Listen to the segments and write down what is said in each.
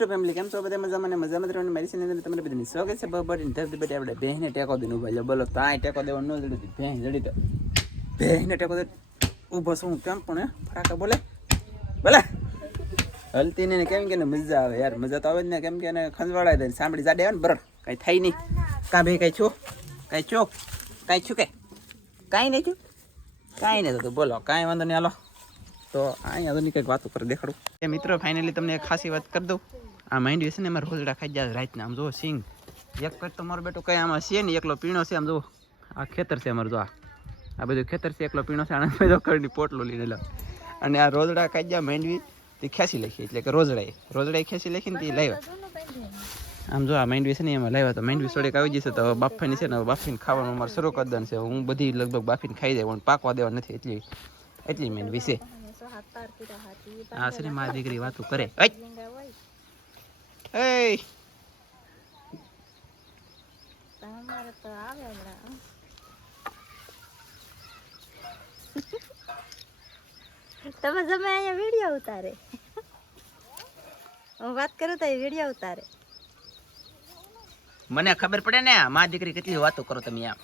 YouTube ને સાંભળી જાડે બરાબર કાંઈ થાય નહીં. કાં ભાઈ કાંઈ છું? કાંઈ છું? કાંઈ છું કે? કાંઈ નહીં છું? કાંઈ નહીં થતું. બોલો, કાંઈ વાંધો નહીં. હાલો. તો અહીંયા તો કંઈક વાતો કરી દેખાડું. એ મિત્રો ફાઇનલી તમને ખાસી વાત કરી દઉં. આ માઇન્ડ છે ને એમાં રોજડા ખાઈ જાય રાતના. આમ જુઓ સિંગ. એક પેટ તો મારો બેટો કઈ આમાં છે ને એકલો પીણો છે. આમ જુઓ આ ખેતર છે અમારું જો આ. આ બધું ખેતર છે એકલો પીણો છે આણે બધો કરીને પોટલો લઈને લો અને આ રોજડા ખાઈ જાય માંડવી તે ખેંચી લખી એટલે કે રોજડાએ. રોજડાએ ખેંચી લખીને તે લાવ્યા. આમ જો આ માંડવી છે ને એમાં લાવ્યા તો માંડવી થોડીક આવી જશે તો બાફાની છે ને બાફીને ખાવાનું અમારે શરૂ કરી દે છે. હું બધી લગભગ બાફીને ખાઈ જાય પણ પાકવા દેવા નથી એટલી એટલી માંડવી છે. છે ને મારી દીકરી વાતો કરે. એય! તમે જમે અહીંયા વીડિયો ઉતારે. હું વાત કરું તો વીડિયો ઉતારે. મને ખબર પડે ને મા દીકરી કેટલી વાતો કરો તમે આમ.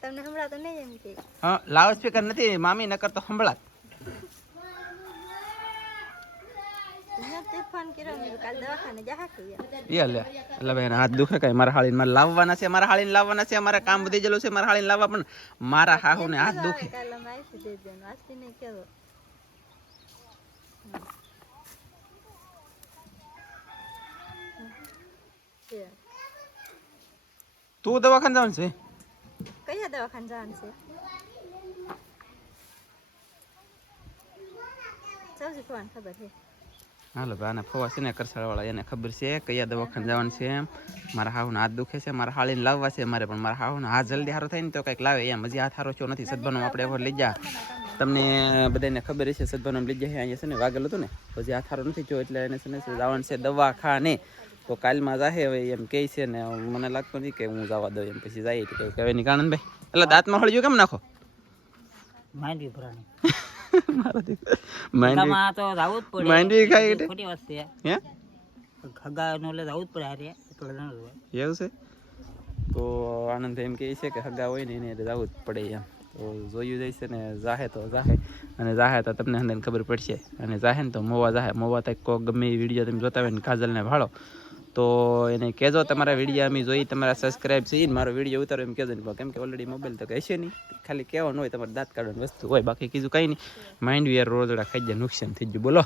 તમને હમણાં તો નહીં એમ કે. હા લાઉડ સ્પીકર નથી મામી નકર તો સંભળાત મેં તે ફોન કર્યો મેં કીધું કાલ દવાખાને જા કે યા લે એટલે ભાઈ હાથ દુખે કઈ મારા હાળીને મારે લાવવાના છે મારા હાળીને લાવવાના છે મારા કામ વધી ગયેલું છે મારા હાળીને લાવવા પણ મારા હાહુ ને હાથ દુખે. તું દવાખાને જવાનું છે? કયા દવાખાને જવાનું છે? સૌથી ખબર છે હાલો, ભાઈ, આને ફોવા છે ને, કરસાળવાળા એને ખબર છે, કયા દવાખાને જવાનું છે એમ. મારા હાહુને હાથ દુખે છે, મારા હાળીને લાવવા છે મારે, પણ મારા હાહુને હાથ જલ્દી સારો થાય ને તો કંઈક લાવે. એમ, હજી હાથ સારો થયો નથી સદભાનો આપણે એવો લઈ જા. તમને બધાને ખબર છે સદભાનો લઈ જાય અહીંયા છે ને, વાગેલ હતું ને પછી હાથ સારો નથી થયો, એટલે એને છે ને, જવાનું છે દવાખાને. તો કાલમાં જાહે હવે, એમ કહે છે ને મને લાગતું નથી કે હું જવા દઉં, એમ પછી જાય કે કહેવાય નહીં ભાઈ. એટલે દાંતમાં હળજ્યું કેમ નાખો? માંડવી ભરાણી. મારા દીકરા માંડવી તો જવું જ પડે. માંડવી ખાઈ એ ખોટી વાત છે. હે? ખગા નો એટલે જવું જ પડે હારે. એટલે ન એવું છે? તો આનંદ એમ કહે છે કે હગા હોય ને એને એટલે જાવું જ પડે એમ. તો જોયું જઈશે ને જાહે તો જાહે. અને જાહે તો તમને અંદર ખબર પડશે. અને જાહે ને તો મોવા જાહે. મોવા તક કોઈ ગમે વીડિયો તમે જોતા હોય ને કાજલને ભાળો. તો એને કહેજો, તમારા વીડિયો અમે જોઈ, તમારા સબસ્ક્રાઈબ છે ને મારો વીડિયો ઉતારો, એમ કહેજો ને કેમ કે ઓલરેડી મોબાઈલ તો કહેશે નહીં. ખાલી કહેવાનું હોય, તમારે દાંત કાઢવાની વસ્તુ હોય, બાકી કીધું કંઈ નહીં. માઇન્ડ વિયર રોજડા ખાઈ જાય, નુકસાન થઈ ગયું, બોલો.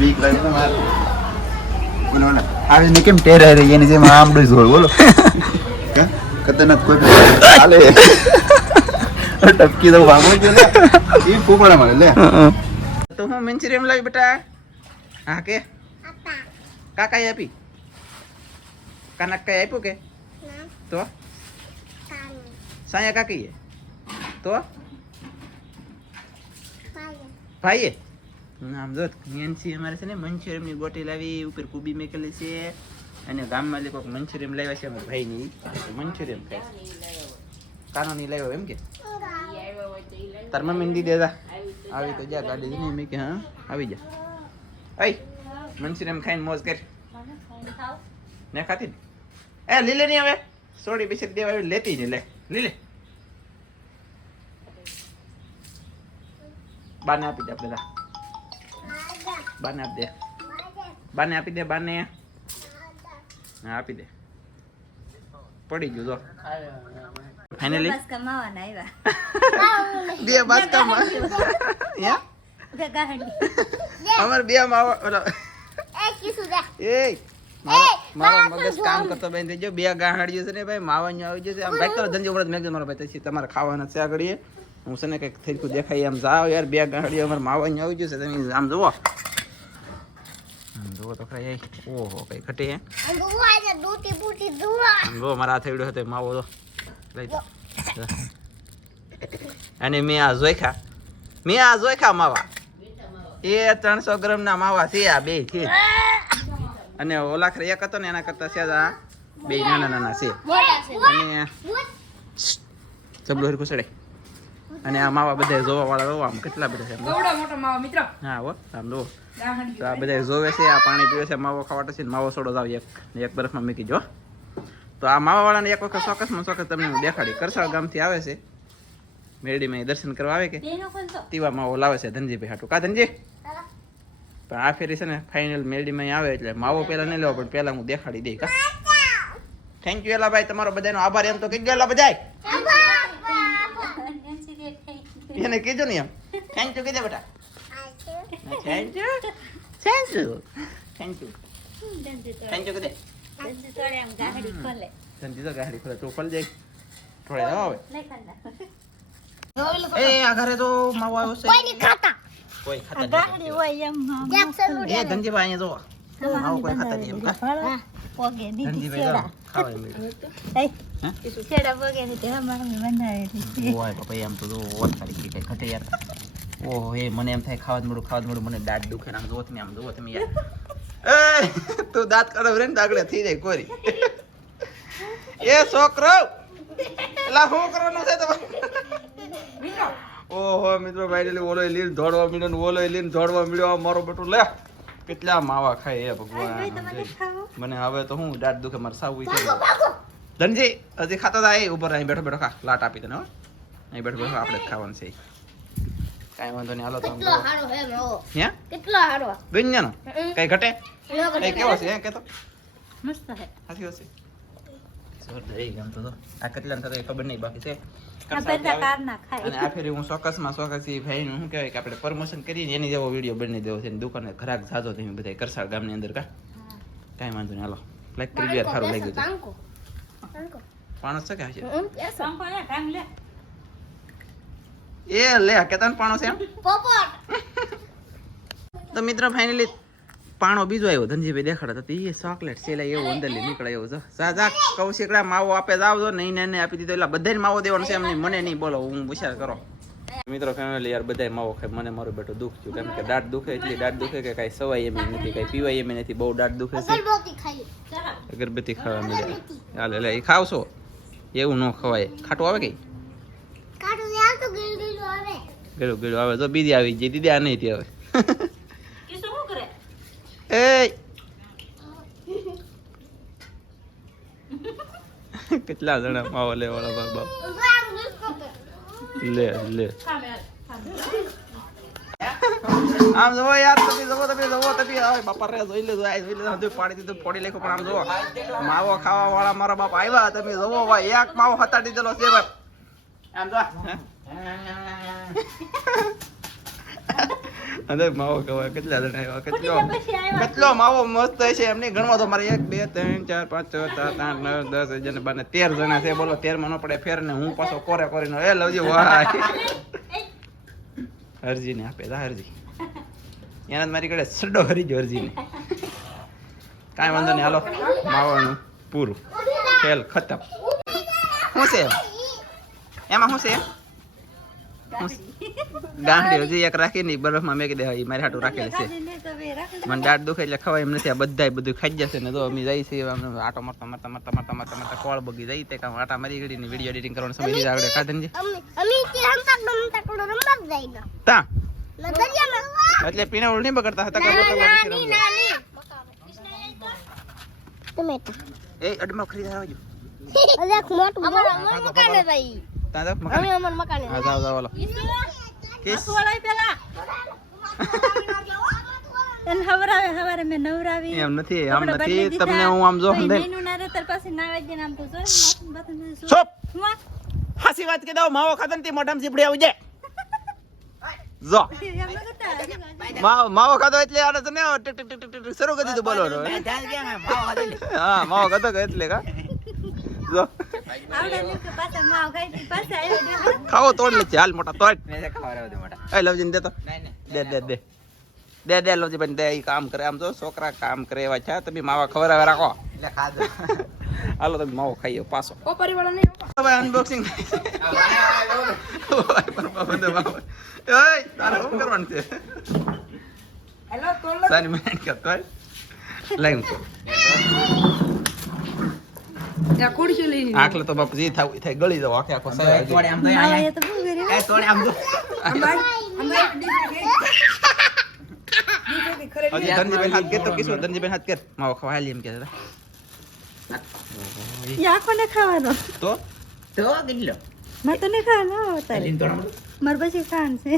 બીક લાગે છે મારે બોલો આવીને કેમ ટેરા રહી એની જેમ આમડું જોડ બોલો. હે? ખતરનાક કોઈ પણ ચાલે ટપકી દઉં વાગો છે લે એ ફૂફાડા મારે લે. તો હું મંચુરિયમ લાવી બેટા? હા કે? કાકાએ આપી? કાનક કઈ આપ્યું કે? તો? સાયા કાકીએ? તો? ભાઈએ? આમ જો નેન્સી અમારે છે ને મંચુરિયમની બોટી લાવી ઉપર કુબી મેકેલી છે. અને ગામમાં કોઈક મંચુરિયમ લાવ્યા છે અમારા ભાઈની. મંચુરિયમ ખાય. કાનો નહીં લાવ્યો એમ કે? તાર મમ્મી દી દેતા. આવી તો જા ગાડી નહીં મેં કે હા? આવી જા. અઈ મંચુરિયમ ખાઈને મોજ કર. ને ખાતી? એ, લીલે નહીં હવે. સોડી બેસી દેવા લેતી નહીં લે. લીલે. બાને આપી દે આપણે. બાને આપી દે. બાને આપી દે બાને. હા આપી દે. પડી ગયું જો. ફાઇનલી બસ કમાવાના આવ્યા બે બાસ્કામાં યા બે ગાંડી અમાર બે ઓલા એ મારો મારો મગજ કામ કરતો બેન થઈ ગયો. બે ગાહડિયો છે ને ભાઈ માવાનું આવી જશે આમ ભાઈ મળે મેં મારો ભાઈ પછી તમારે ખાવાના છે આગળ. હું છે ને કંઈક થઈ દેખાય એમ જાઓ યાર. બે ગાહડિયો અમારે માવાનું આવી જશે તમે આમ જુઓ. આમ જુઓ તો ખરા એ ઓહો કઈ ખટી હે જુઓ મારા હાથે વીડિયો હતો માવો તો. લઈ. અને મેં આ જોઈખા મેં આ જોઈખા માવા. એ ત્રણસો ગ્રામ ના માવા છે આ બે છે. અને ઓલા ખરે એક હતો ને એના કરતા છે આ બે નાના નાના છે. અને ચબલો હરખું સડે. અને આ માવા બધા જોવા વાળા જોવા આમ કેટલા બધા છે મોટો માવો મિત્ર. હા હો આમ જો તો આ બધા જોવે છે આ પાણી પીવે છે માવો ખાવાટો છે માવો સોડો જાવ એક. એક બરફમાં મૂકી જો તો આ માવા વાળાને એક વખત ચોક્કસમાં ચોક્કસ તમને હું દેખાડી. કરસાળ ગામથી આવે છે. મેરડીમાં એ દર્શન કરવા આવે કે? તીવા માવો લાવે છે ધનજીભાઈ હાટું. કા ધનજી? પણ આ ફેરી છે ને ફાઇનલ મેરડીમાં આવે એટલે માવો પહેલાં નહીં લેવો પણ પહેલાં હું દેખાડી દઈ કા? થેન્ક યુ એલા ભાઈ તમારો બધાનો આભાર એમ તો કહી ગયો એલા બધાય. એને કીધું ને એમ. થેન્ક યુ કીધે બેટા. Thank you thank you thank you thank you કીધે. Dhanji તો ગાડી ખોલે તું ખોલી જાય થોડે જાવ હવે એ આ ઘરે તો માવો આવ્યો છે. કોઈ ખાતા. નહીં એ ધનજીભાઈ અહીંયા જો માવો કોઈ ખાતા નહીં એમ કા? ધનજીભાઈ જો ખાવા એમ ઓય બાપા એમ તો જો ઓય ખાલી કઈ કઈ યાર. ઓહો એ મને એમ થાય ખાવા મોડું ખાવા મોડું મને દાંત દુખે આમ જોવો તમે આમ જોવો તમે યાર. એ તું દાંત કડવ રે ને દાગડે થઈ જાય કોરી એ છોકરો એલા શું કરવાનું છે તમારે ઓહો મિત્રો ભાઈ ઓલો લીન દોડવા મળ્યો ને ઓલો લીન દોડવા મળ્યો આ મારો બેટો લે. કેટલા માવા ખાય એ ભગવાન. મને હવે તો હું દાંત દુખે મારે સાવું ગયો. ધનજી હજી ખાતો હતા? એ ઉપર અહીં બેઠો બેઠો ખા લાટ આપી તને અહીં બેઠો બેઠો આપણે ખાવાનું છે. કાંઈ વાંધો નહીં હાલો તો આમ જુઓ. હે. કેટલો હારો? દુનિયાનો કઈ ઘટે? કઈ કેવો છે હે? કેતો? મસ્ત હે હાથી હશે જોરદાર એ ગમતો તો આ કેટલા થતો એ ખબર નહીં બાકી છે. અને આ ફેરી હું ચોક્કસમાં ચોક્કસ એ ભાઈનું શું કહેવાય કે આપણે પ્રમોશન કરીને એની જેવો વીડિયો બની દેવો છે દુકાને ઘરાક જાજો તમે બધા કરસાળ ગામની અંદર કા કાંઈ વાંધો નહીં હાલો લાઈક કરી યાર સારું લાગ્યું હતું પાંકો પાંકો પાણસ છે કે હશે સંપો લે એ લે કેતન પાણો છે એમ તો મિત્રો ફાઇનલી પાણો બીજો આવ્યો ધનજીભાઈ દેખાડતા તો એ ચોકલેટ સેલા એવું અંદર નીકળે એવું છે. જા જા કૌશિકડા માવો આપે જાવ છો નહીં ને એને આપી દીધો. એટલે બધાને માવો દેવાનો છે એમ મને નહીં બોલો હું વિચાર કરો. મિત્રો ફેમિલી યાર બધાય માવો ખાય મને મારું બેઠો દુઃખ થયું. કેમ કે દાંત દુખે એટલી દાંત દુખે કે કાંઈ સવાય એમ નથી કાંઈ પીવાય એમ નથી બહુ દાંત દુખે છે. અગરબત્તી ખાવા મળે. હાલ એટલે એ ખાવશો? એવું ન ખવાય. ખાટું આવે કઈ તો ગીલ ગીલ આવે. ગળું ગળું આવે. તો બીજી આવી જઈ દીદી આ નહીં કરે હવે એ કેટલા જણા માવો લેવાળા કરે લે લે. આમ જોવો યાર, તમે જોવો તમે જોવો, તમે હવે બાપા રે જોઈ લેજો આ જોઈ લેજો પાડી દીધું ફોડી લેખો આમ જોવો. માવો ખાવા વાળા મારા બાપ આવ્યા તમે જોવો, ભાઈ, એક માવો હતાડી દીધેલો છે અંદર માવો ખવાય કેટલા જણા આવ્યા? કેટલો? કેટલો માવો મસ્ત છે એમની ગણવા તો મારે એક બે ત્રણ ચાર પાંચ છ સાત આઠ નવ દસ અગિયાર બાર તેર જણા છે. બોલો તેરમાં ન પડે ફેર ને હું પાછો કોરે કરીને એ લવજી વાહ. હરજી ને આપે જા હરજી. એના જ મારી કડે સડો હરી ગયો હરજી ને કાંઈ વાંધો નહીં હાલો. માવાનું પૂરું. ખેલ ખતમ. શું છે? એમાં શું છે? છે? હજી એક રાખી ની બરફમાં મેકી દે એ મારી હાટું રાખેલી છે. મને દાંત દુખે એટલે ખવાય એમ નથી આ બધાય બધું ખાઈ જશે ને તો અમે જઈ છીએ અમને આટો મારતા મારતા મારતા મારતા મારતા મારતા કોળ બગી જઈ તે કામ આટા મારી ગઈ ને વીડિયો એડિટિંગ કરવાનો સમય લીધા આવડે. કાઢે ના તા. એટલે પીણા નહીં બગડતા હતા કાં નાની પોતા પછી નાની રમજો. નાની ટમેટા એ અડમો ખરીદા આવજો અલે મોટું અમારા અમાર મકાને ભાઈ. તા જાઓ અમે મકાન હા જાઓ જાઓ ઓલો કિસ? વળાય પેલા. એને હવરાવે હવારે મેં નવરાવી. એમ નથી આમ નથી તમને હું આમ જો પછી સમજાય મહિનું ના રહેતર પછી નાવા દઈને આમ તો જો ને માથું બાથું બધું શું- ચોપ શું આ? હાસી વાત કે દો માવો ખાતો ને તે મોઢામાં જીભડી આવી જાય. જો. માવો માવો ખાધો એટલે આને તો ને ટીક ટીક ટીક ટીક ટીક શરૂ કરી દીધું બોલો હા માવો ખાધો એટલે કા? જો. ખાવો તોડ લે હાલ મોટા તોડ. એ લવજીને દે તો દે દે દે. દે દે લવજી પણ દે. કામ કરે. આમ જો છોકરા કામ કરે એવા છે. તમે માવા ખવડાવે રાખો. હાલો તમે માવો ખાઈ પાછો. ઓ પરિવાળો નહીં હવે અનબોક્સિંગ માવો. એય, તારે શું કરવાનું છે સારી મહેનત કરતો હોય લઈ મૂકો આખલે તો બાપુ જે થાય થાય ગળી જાવ આખે આખો સાહેબ તોડે આમ તો આયા એ તો બહુ વેરી એ તોડે આમ તો હજી ધનજીભાઈ હાથ કર તો કીશું ધનજીભાઈ હાથ કર માવો ખાવા હાલી એમ કે આખો ને ખાવાનો. તો? તો નહીં ખાવાનો તારે મારે પછી ખાન છે.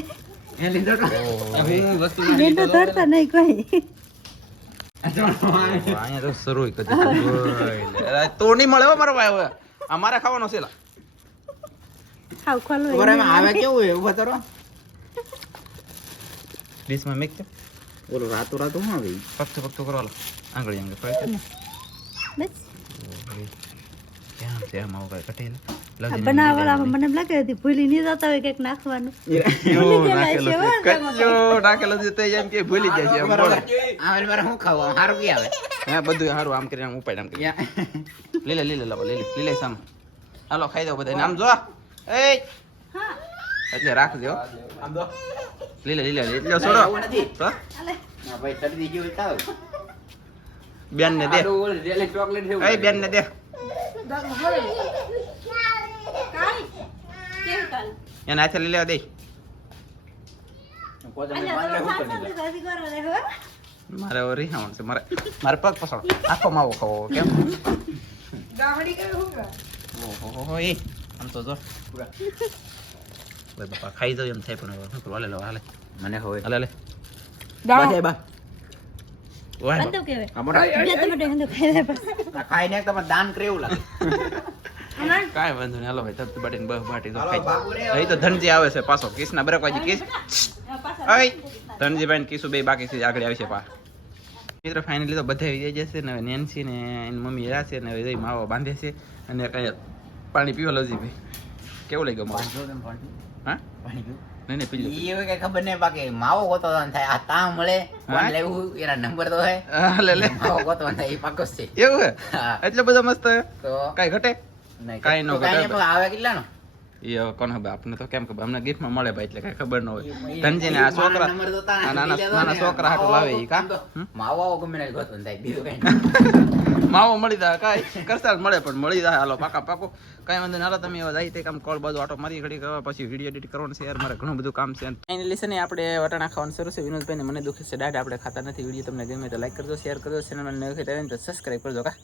એ લીંદોડા વસ્તુ લીંડો ધરતા નહીં કોઈ. અહીંયા તો શરૂ તો નહીં મળે હો મારો ભાઈ હવે. અમારે ખાવાનો છે આવે કેવું હોય? ઊભા તરો ડીશમાં મેક ઓલો રાતો રાતો હું આવે ફક્ત પકતો કરો આંગળી આંગળી બસ. છે કટેલ બનાવવાળામાં મને એમ લાગે હતી ભૂલી નહીં જતા હોય કંઈક નાખવાનું. નાખેલો છે. તો એમ કે ભૂલી જાય છે મારે શું ખાવું? સારું કે આવે? હા બધું સારું આમ કરીને આમ ઉપાડ આમ કરી લીલે લીલે લાવો લીલે. લીલે સામ. હાલો ખાઈ દો બધા આમ જો. એ એટલે રાખજો આમ દો. લીલે લીલે એટલે છોડો. તો હા? ભાઈ શરદી જેવું બેન ને દે. બેન ને દે. એને હાથે લઈ લેવા દે મારે ઓરી રીહામણ છે. મારે મારે પગ પસંદ આખો માવો ખાવો કેમ? ઓહો એ. આમ તો જો. ભાઈ બાપા ખાઈ જાવ એમ થાય પણ હાલે હાલે મને હવે. હાલે હાલે. બસ બા અંધો કહેવાય. ખાઈને તમે દાન કરે એવું લાગે કાંઈ વાંધો નહીં હાલો ભાઈ તપતી બાટીને બહ બાટી તો ખાઈ અહીં તો ધનજી આવે છે પાછો કિસના બરક વાજી કિસ અય ધનજીભાઈ કિસુ બે બાકી છે આગળ આવશે પા મિત્રો ફાઇનલી તો બધા વિજય જશે ને હવે નેન્સી ને એની મમ્મી રહ્યા છે ને હવે માવો બાંધે છે અને કઈ પાણી પીવો લવજી ભાઈ કેવું લાગ્યું માવો હા નહીં નહીં પી લો ઈ હવે કઈ ખબર નહીં બાકી માવો ગોતવાનો થાય. આ તા મળે? કોણ લેવું એના નંબર તો હે. લે લે. માવો ગોતવાનો થાય એ પાકો છે. એવું હે. એટલો બધો મસ્ત તો? કાંઈ ઘટે? નહીં, કઈ નો ઘટે. આવે કેટલાનો? એ હવે કોને ખબર? આપણને તો કેમ ખબર? અમને ગિફ્ટમાં મળે ભાઈ એટલે કઈ ખબર ન હોય. ધનજી ને આ છોકરા નાના નાના છોકરા હાટું લાવે ઈ કા? માવો ગમે ને ગોતવાનો થાય બીજું કઈ માવો મળી જાય કાંઈ કરતા મળે પણ મળી જાય. હાલો પાકા પાકો. કાંઈ વાંધો નહીં હાલો તમે એવા જાય તે કામ કોલ બાજુ આટો મારી ઘડી કરવા પછી વીડિયો એડિટ કરવાનું છે યાર મારે ઘણું બધું કામ છે. ફાઇનલી છે ને આપણે વટાણા ખાવાનું શરૂ છે. વિનોદભાઈ મને દુખે છે. દાઢ આપણે ખાતા નથી. વીડિયો તમને ગમે તો લાઈક કરજો શેર કરજો ચેનલમાં નવી હોય તો સબસ્ક્રાઈબ કરજો કા?